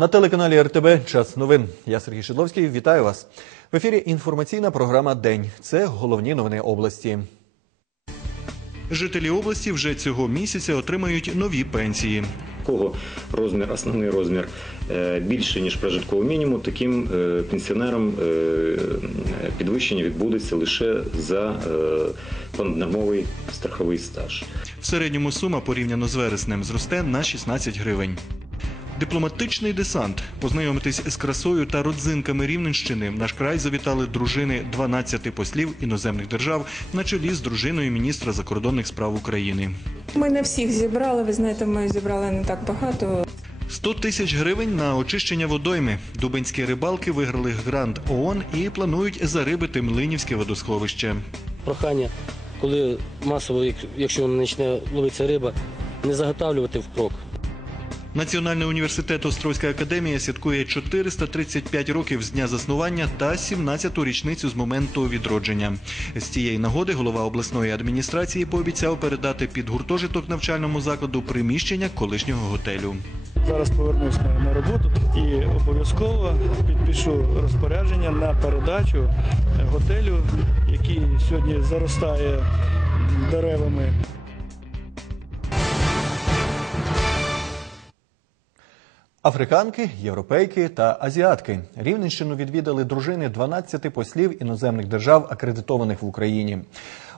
На телеканалі РТБ час новин. Я Сергій Шедловський. Вітаю вас. В ефірі інформаційна програма День. Це головні новини області. Жителі області вже цього місяця отримають нові пенсії. кого розмір, основний розмір е, більше ніж прожитковий мінімум, таким е, пенсіонерам е, підвищення відбудеться лише за понаднормовий страховий стаж. В середньому сума порівняно з вереснем зросте на 16 гривень. Дипломатичний десант. Познайомитись з красою та родзинками Рівненщини в наш край завітали дружини 12 послів іноземних держав на чолі з дружиною міністра закордонних справ України. Ми не всіх зібрали. Ви знаєте, ми зібрали не так багато. 100 тисяч гривень на очищення водойми. Дубинські рибалки виграли грант ООН і планують зарибити Млинівське водосховище. прохання, коли масово, як- якщо почне ловитися риба, не заготавлювати впрок. Національний університет Острозька академія святкує 435 років з дня заснування та 17-ту річницю з моменту відродження. З цієї нагоди голова обласної адміністрації пообіцяв передати під гуртожиток навчальному закладу приміщення колишнього готелю. Зараз повернусь на, на роботу і обов'язково підпишу розпорядження на передачу е, готелю, який сьогодні заростає деревами. Африканки, європейки та азіатки. Рівненщину відвідали дружини 12 послів іноземних держав, акредитованих в Україні.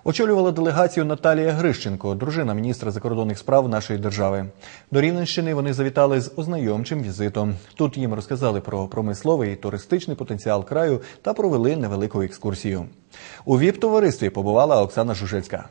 Очолювала делегацію Наталія Грищенко, дружина міністра закордонних справ нашої держави. До Рівненщини вони завітали з ознайомчим візитом. Тут їм розказали про промисловий і туристичний потенціал краю та провели невелику екскурсію. У ВІП-товаристві побувала Оксана Жужельська.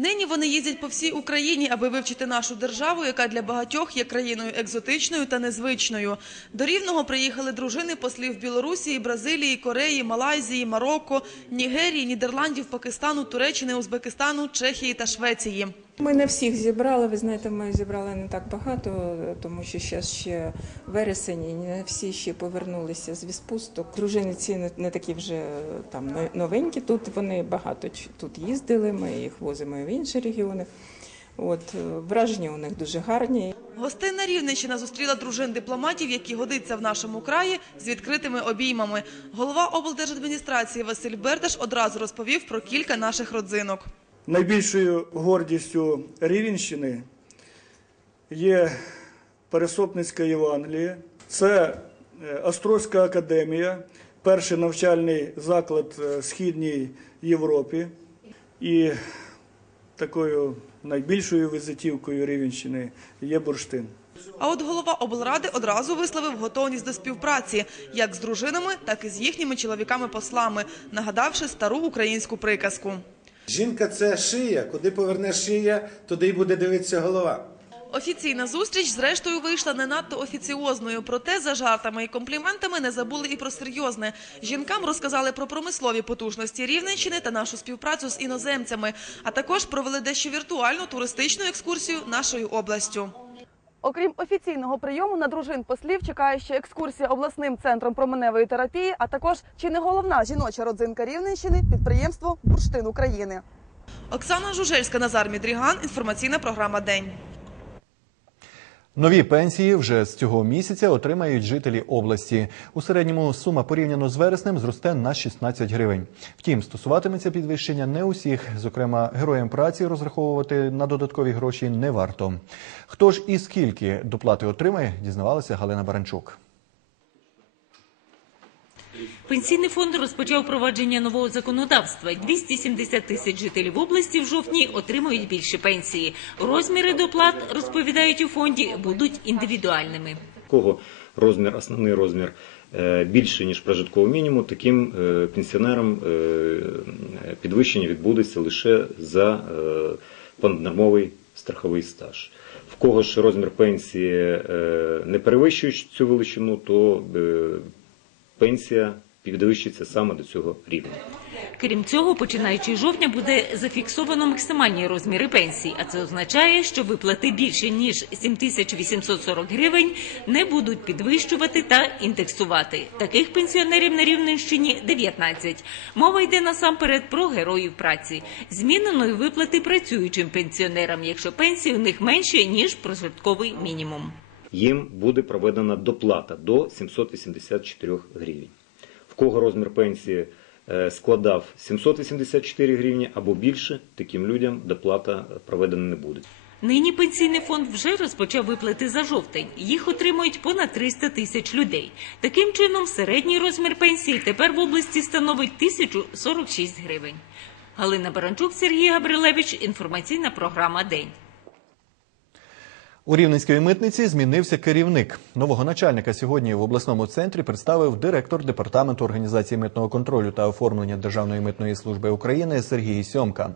Нині вони їздять по всій Україні, аби вивчити нашу державу, яка для багатьох є країною екзотичною та незвичною. До Рівного приїхали дружини послів Білорусі, Бразилії, Кореї, Малайзії, Марокко, Нігерії, Нідерландів, Пакистану, Туреччини, Узбекистану, Чехії та Швеції. Ми не всіх зібрали. Ви знаєте, ми зібрали не так багато, тому що зараз ще вересень, і не всі ще повернулися з відпусток. Дружини ці не, не такі вже е, там новенькі. Тут вони багато тут їздили. Ми їх возимо і в інші регіони. От е, враження у них дуже гарні. Гостинна Рівненщина зустріла дружин дипломатів, які годиться в нашому краї з відкритими обіймами. Голова облдержадміністрації Василь Бердаш одразу розповів про кілька наших родзинок. Найбільшою гордістю Рівенщини є Пересопницька Євангелія, це е, Острозька академія, перший навчальний заклад е, в Східній Європі. І такою найбільшою візитівкою Рівенщини є бурштин. А от голова облради одразу висловив готовність до співпраці як з дружинами, так і з їхніми чоловіками-послами, нагадавши стару українську приказку. Жінка це шия. Куди поверне шия, туди й буде дивитися голова. Офіційна зустріч, зрештою, вийшла не надто офіціозною. Проте за жартами і компліментами не забули і про серйозне. Жінкам розказали про промислові потужності Рівненщини та нашу співпрацю з іноземцями, а також провели дещо віртуальну туристичну екскурсію нашою областю. Окрім офіційного прийому на дружин послів чекає ще екскурсія обласним центром променевої терапії, а також чи не головна жіноча родзинка Рівненщини підприємство Бурштин України. Оксана Жужельська, Назар Мідріган. Інформаційна програма День. Нові пенсії вже з цього місяця отримають жителі області. У середньому сума порівняно з вереснем зросте на 16 гривень. Втім, стосуватиметься підвищення не усіх. Зокрема, героям праці розраховувати на додаткові гроші не варто. Хто ж і скільки доплати отримає, дізнавалася Галина Баранчук. Пенсійний фонд розпочав провадження нового законодавства. 270 тисяч жителів області в жовтні отримають більше пенсії. Розміри доплат, розповідають у фонді, будуть індивідуальними. кого розмір, основний розмір е, більше ніж прожитковий мінімум, таким е, пенсіонерам е, підвищення відбудеться лише за понаднормовий страховий стаж. В кого ж розмір пенсії не перевищує цю величину, то пенсія підвищиться саме до цього рівня. Крім цього, починаючи жовтня буде зафіксовано максимальні розміри пенсій, а це означає, що виплати більше ніж 7840 гривень не будуть підвищувати та індексувати. Таких пенсіонерів на Рівненщині 19. Мова йде насамперед про героїв праці. Змінено й виплати працюючим пенсіонерам, якщо пенсії у них менші ніж прожитковий мінімум. Їм буде проведена доплата до 784 гривень. В кого розмір пенсії е, складав 784 гривні або більше, таким людям доплата проведена не буде. Нині пенсійний фонд вже розпочав виплати за жовтень. Їх отримують понад 300 тисяч людей. Таким чином, середній розмір пенсії тепер в області становить 1046 гривень. Галина Баранчук, Сергій Габрилевич. Інформаційна програма День. У Рівненської митниці змінився керівник. Нового начальника сьогодні в обласному центрі представив директор департаменту організації митного контролю та оформлення Державної митної служби України Сергій Сьомка.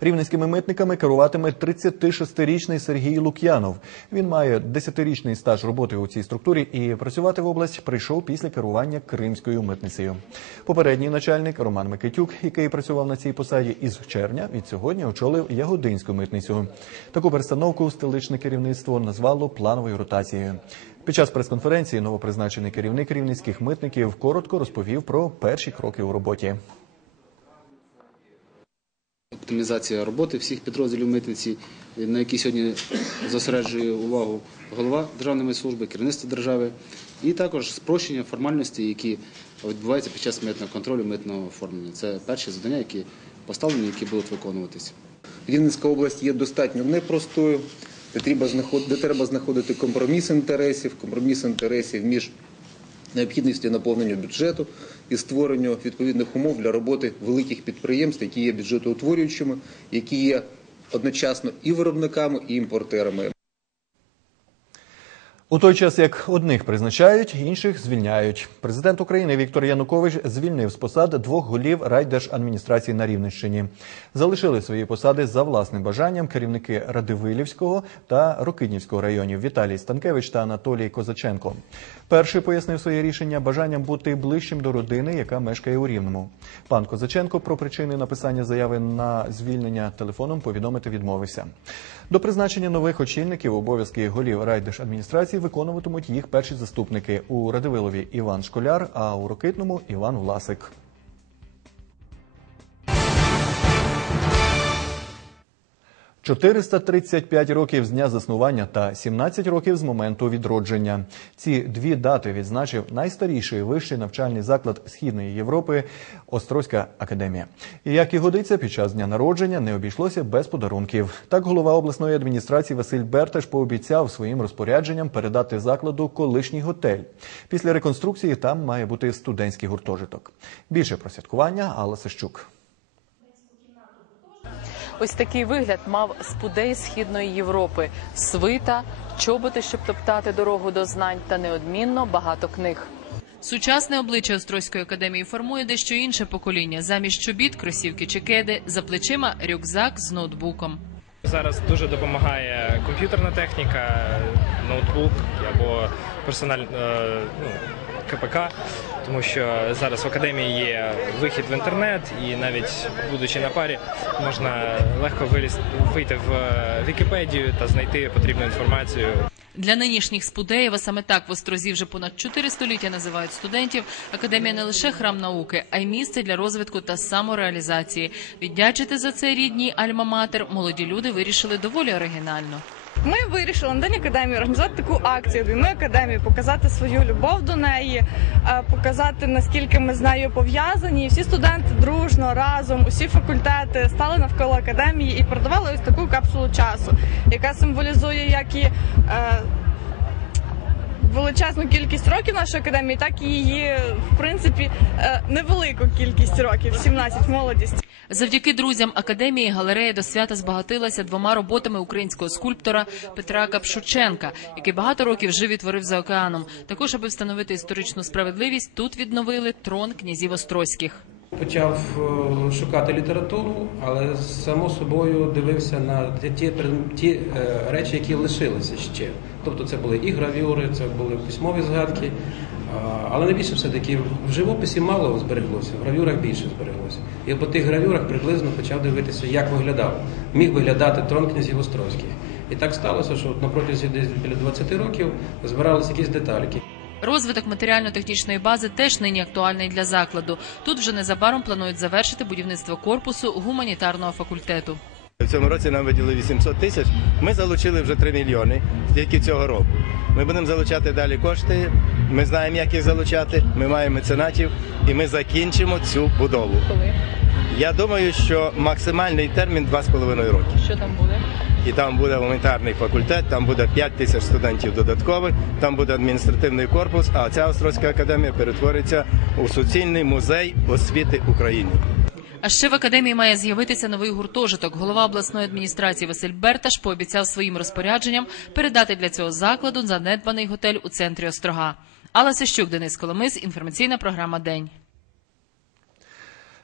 Рівненськими митниками керуватиме 36-річний Сергій Лук'янов. Він має 10-річний стаж роботи у цій структурі і працювати в область прийшов після керування Кримською митницею. Попередній начальник Роман Микитюк, який працював на цій посаді із червня, від сьогодні очолив Ягодинську митницю. Таку перестановку столичне керівництво назвало плановою ротацією. Під час прес-конференції новопризначений керівник рівненських митників коротко розповів про перші кроки у роботі. Оптимізація роботи всіх підрозділів митниці, на які сьогодні зосереджує увагу голова Державної служби, керівництво держави, і також спрощення формальностей, які відбуваються під час митного контролю, митного оформлення. Це перші завдання, які поставлені, які будуть виконуватися. Рівненська область є достатньо непростою, де треба знаходити, де треба знаходити компроміс інтересів, компроміс інтересів між необхідністю наповнення бюджету і створенню відповідних умов для роботи великих підприємств, які є бюджетоутворюючими, які є одночасно і виробниками, і імпортерами. У той час, як одних призначають, інших звільняють. Президент України Віктор Янукович звільнив з посад двох голів райдержадміністрації на Рівненщині. Залишили свої посади за власним бажанням керівники Радивилівського та Рокиднівського районів Віталій Станкевич та Анатолій Козаченко. Перший пояснив своє рішення бажанням бути ближчим до родини, яка мешкає у Рівному. Пан Козаченко про причини написання заяви на звільнення телефоном повідомити відмовився. До призначення нових очільників обов'язки голів райдержадміністрації виконуватимуть їх перші заступники у Радивилові Іван Школяр, а у Рокитному Іван Власик. – 435 років з дня заснування та 17 років з моменту відродження. Ці дві дати відзначив найстаріший вищий навчальний заклад Східної Європи Острозька академія. І як і годиться, під час дня народження не обійшлося без подарунків. Так голова обласної адміністрації Василь Берташ пообіцяв своїм розпорядженням передати закладу колишній готель. Після реконструкції там має бути студентський гуртожиток. Більше про святкування Алла Сищук. Ось такий вигляд мав спудей східної Європи: свита, чоботи, щоб топтати дорогу до знань, та неодмінно багато книг. Сучасне обличчя Острозької академії формує дещо інше покоління. Замість чобіт, кросівки чи кеди, за плечима рюкзак з ноутбуком. Зараз дуже допомагає комп'ютерна техніка, ноутбук або персональ е, ну, КПК, тому що зараз в академії є вихід в інтернет, і навіть будучи на парі, можна легко виліз, вийти в е, Вікіпедію та знайти потрібну інформацію. Для нинішніх спудеїв, а саме так в Острозі вже понад чотири століття називають студентів. Академія не лише храм науки, а й місце для розвитку та самореалізації. Віддячити за це рідній Альма-Матер молоді люди вирішили доволі оригінально. Ми вирішили на День академії організувати таку акцію Двійної академії, показати свою любов до неї, е, показати наскільки ми з нею пов'язані. Всі студенти дружно разом, усі факультети стали навколо академії і продавали ось таку капсулу часу, яка символізує як і. е, Величезну кількість років нашої академії, так і її в принципі е, невелику кількість років 17 молодість. Завдяки друзям академії галерея до свята збагатилася двома роботами українського скульптора Петра Капшученка, який багато років жив і творив за океаном. Також, аби встановити історичну справедливість, тут відновили трон князів Острозьких. Почав е, шукати літературу, але само собою дивився на ті, ті, ті е, речі, які лишилися ще. Тобто це були і гравюри, це були письмові згадки. Але найбільше все-таки в живописі мало збереглося, в гравюрах більше збереглося. І по тих гравюрах приблизно почав дивитися, як виглядав. Міг виглядати трон князів Острозьких. І так сталося, що от на протязі десь біля 20 років збиралися якісь детальки. Розвиток матеріально-технічної бази теж нині актуальний для закладу. Тут вже незабаром планують завершити будівництво корпусу гуманітарного факультету. В цьому році нам виділили 800 тисяч. Ми залучили вже 3 мільйони тільки цього року. Ми будемо залучати далі кошти. Ми знаємо, як їх залучати. Ми маємо меценатів, і ми закінчимо цю будову. Коли? Я думаю, що максимальний термін 2,5 роки. Що там буде? І там буде гуманітарний факультет, там буде 5 тисяч студентів додаткових, там буде адміністративний корпус. А ця Острозька академія перетвориться у суцільний музей освіти України. А ще в академії має з'явитися новий гуртожиток. Голова обласної адміністрації Василь Берташ пообіцяв своїм розпорядженням передати для цього закладу занедбаний готель у центрі Острога. Алла Сищук, Денис Коломис, інформаційна програма День.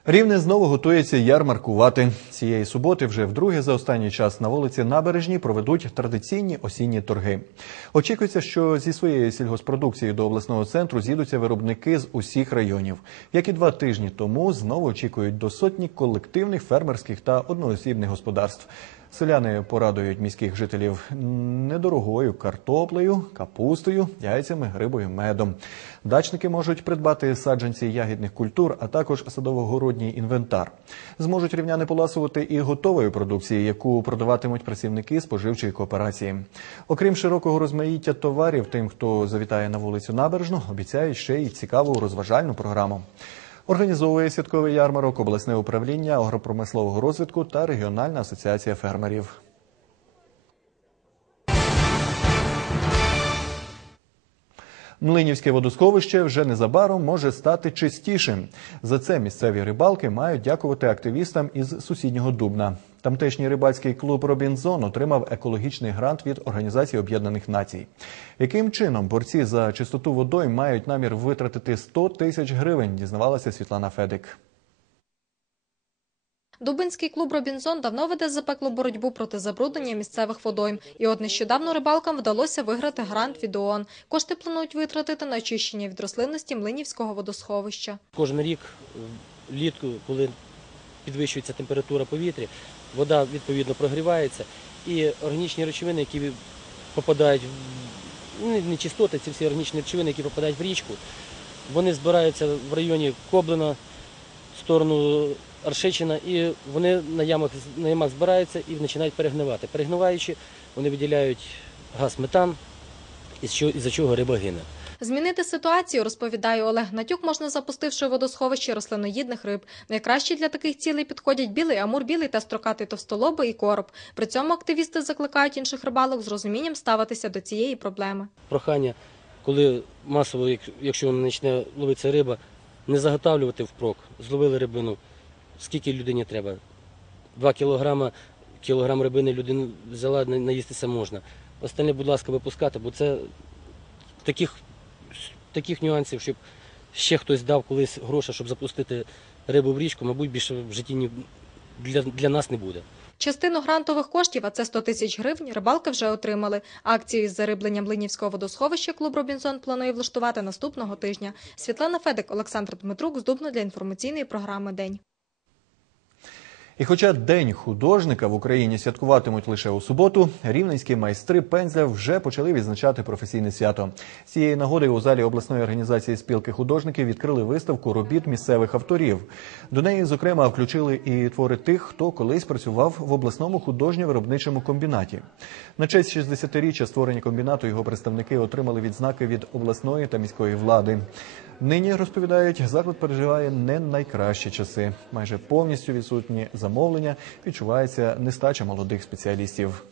Рівне знову готується ярмаркувати. Цієї суботи вже вдруге за останній час на вулиці Набережній проведуть традиційні осінні торги. Очікується, що зі своєю сільгоспродукцією до обласного центру з'їдуться виробники з усіх районів. Як і два тижні тому, знову очікують до сотні колективних фермерських та одноосібних господарств. Селяни порадують міських жителів недорогою картоплею, капустою, яйцями, рибою, медом. Дачники можуть придбати саджанці ягідних культур, а також садово-городній інвентар. Зможуть рівняни поласувати і готовою продукцією, яку продаватимуть працівники споживчої кооперації. Окрім широкого розмаїття товарів, тим, хто завітає на вулицю Набережну, обіцяють ще й цікаву розважальну програму. Організовує святковий ярмарок обласне управління агропромислового розвитку та регіональна асоціація фермерів. Млинівське водосховище вже незабаром може стати чистішим. За це місцеві рибалки мають дякувати активістам із сусіднього Дубна. Тамтешній рибальський клуб Робінзон отримав екологічний грант від Організації Об'єднаних Націй. Яким чином борці за чистоту водою мають намір витратити 100 тисяч гривень, дізнавалася Світлана Федик. Дубинський клуб Робінзон давно веде запеклу боротьбу проти забруднення місцевих водойм. І от нещодавно рибалкам вдалося виграти грант від ООН. Кошти планують витратити на очищення від рослинності Млинівського водосховища. Кожен рік влітку, коли підвищується температура повітря, вода відповідно прогрівається, і органічні речовини, які попадають в ну, не чистоти, це всі органічні речовини, які попадають в річку, вони збираються в районі Коблина, в сторону Аршичина, і вони на ямах, на ямах збираються і починають перегнивати. Перегниваючи, вони виділяють газ метан, із-за чого риба гине. Змінити ситуацію, розповідає Олег Натюк, можна запустивши водосховище рослиноїдних риб. Найкраще для таких цілей підходять білий амур, білий та строкатий товстолоби і короб. При цьому активісти закликають інших рибалок з розумінням ставитися до цієї проблеми. Прохання, коли масово, як- якщо почне ловитися риба, не заготавлювати впрок. Зловили рибину. Скільки людині треба? Два кілограма, кілограм рибини людина взяла, на- наїстися можна. Остальне, будь ласка, випускати, бо це таких, таких нюансів, щоб ще хтось дав колись гроші, щоб запустити рибу в річку, мабуть, більше в житті для, для нас не буде. Частину грантових коштів, а це 100 тисяч гривень, рибалки вже отримали. Акцію із зарибленням Линівського водосховища клуб Робінзон планує влаштувати наступного тижня. Світлана Федик, Олександр Дмитрук здубно для інформаційної програми День. І хоча День художника в Україні святкуватимуть лише у суботу, рівненські майстри пензля вже почали відзначати професійне свято. З цієї нагоди у залі обласної організації спілки художників відкрили виставку робіт місцевих авторів. До неї, зокрема, включили і твори тих, хто колись працював в обласному художньо-виробничому комбінаті. На честь 60-річчя створення комбінату його представники отримали відзнаки від обласної та міської влади. Нині розповідають, заклад переживає не найкращі часи. Майже повністю відсутні замовлення. Відчувається нестача молодих спеціалістів.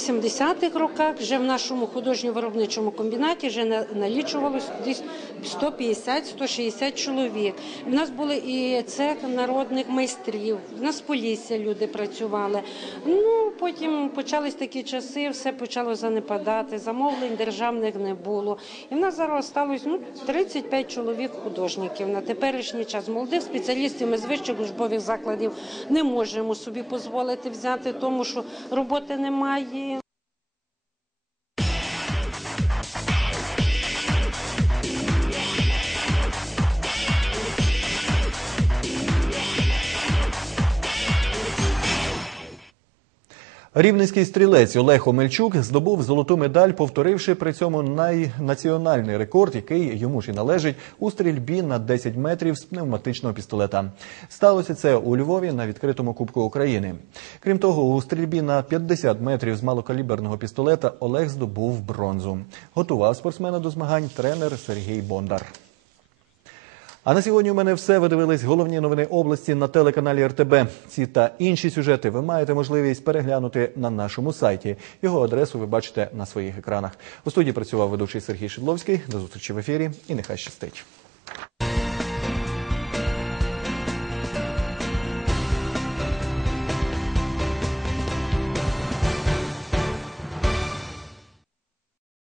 У 80-х роках вже в нашому художньо-виробничому комбінаті вже на- налічувалось десь 150-160 чоловік. У нас були і цех народних майстрів, в нас Полісся люди працювали. Ну, потім почались такі часи, все почало занепадати, замовлень державних не було. І в нас зараз сталося ну, 35 чоловік художників на теперішній час. Молодих спеціалістів ми з вищих учбових закладів не можемо собі дозволити взяти, тому що роботи немає. Рівненський стрілець Олег Омельчук здобув золоту медаль, повторивши при цьому найнаціональний рекорд, який йому ж і належить у стрільбі на 10 метрів з пневматичного пістолета. Сталося це у Львові на відкритому Кубку України. Крім того, у стрільбі на 50 метрів з малокаліберного пістолета Олег здобув бронзу. Готував спортсмена до змагань тренер Сергій Бондар. А на сьогодні у мене все. Ви дивились головні новини області на телеканалі РТБ. Ці та інші сюжети ви маєте можливість переглянути на нашому сайті. Його адресу ви бачите на своїх екранах. У студії працював ведучий Сергій Шедловський. До зустрічі в ефірі і нехай щастить.